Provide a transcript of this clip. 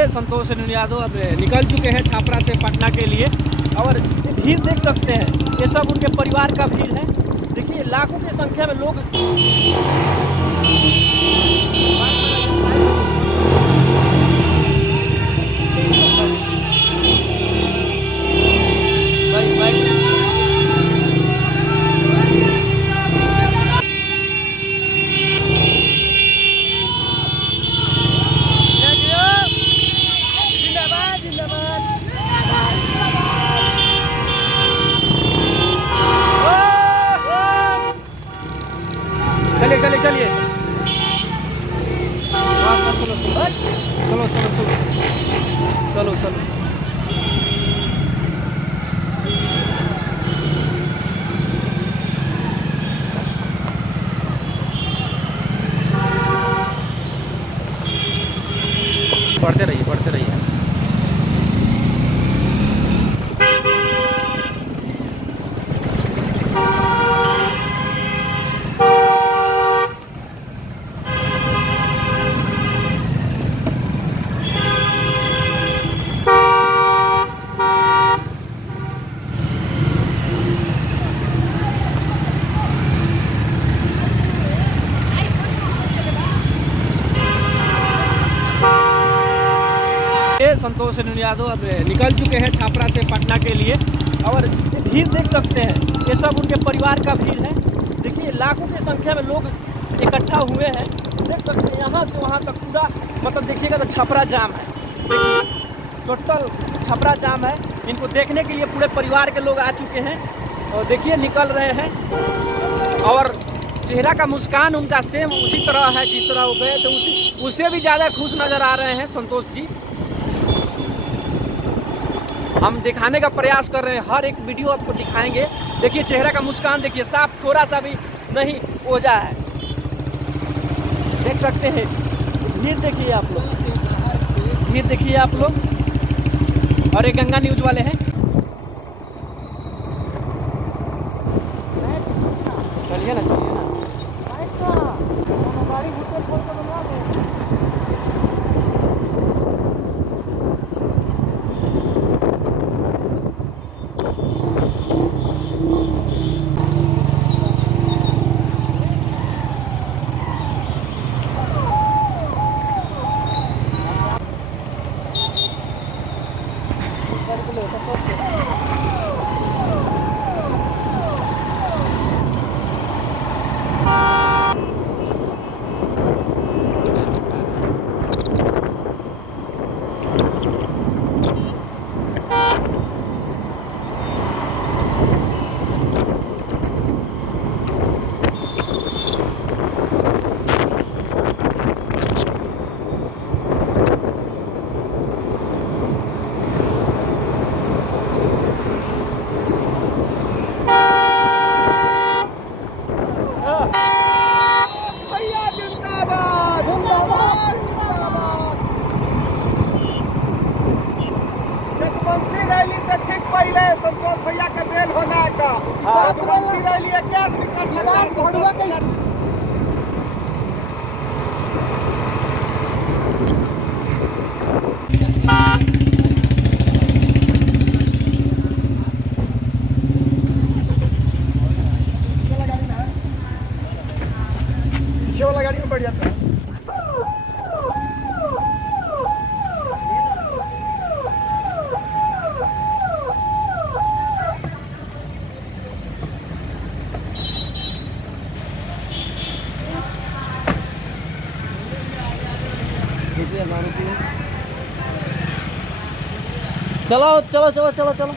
ये संतोष यादव अब निकल चुके हैं छापरा से पटना के लिए। और भीड़ देख सकते हैं, ये सब उनके परिवार का भीड़ है। देखिए लाखों की संख्या में लोग चलिए चलिए चलिए चलो चलो चलो चलो चलो। पढ़ते रहिए पढ़ते रहिए। ये संतोष यादव अब निकल चुके हैं छापरा से पटना के लिए। और भीड़ देख सकते हैं, ये सब उनके परिवार का भीड़ है। देखिए लाखों की संख्या में लोग इकट्ठा हुए हैं। देख सकते हैं यहाँ से वहाँ तक पूरा, मतलब देखिएगा तो छपरा जाम है। देखिए टोटल छपरा जाम है। इनको देखने के लिए पूरे परिवार के लोग आ चुके हैं और देखिए निकल रहे हैं। और चेहरा का मुस्कान उनका सेम उसी तरह है जिस तरह वो गए थे, उससे भी ज़्यादा खुश नज़र आ रहे हैं संतोष जी। हम दिखाने का प्रयास कर रहे हैं, हर एक वीडियो आपको दिखाएंगे। देखिए चेहरा का मुस्कान देखिए, साफ थोड़ा सा भी नहीं ओझा है। देख सकते हैं भीड़, देखिए आप लोग, भीड़ देखिए आप लोग। और ये गंगा न्यूज वाले हैं। चलिए ना चलिए ना। संतोष भैया के बेल होना का रैली क्या दिक्कत लगता है। पीछे वाला गाड़ी में बढ़ जाता है। चलो चलो चलो चलो चलो।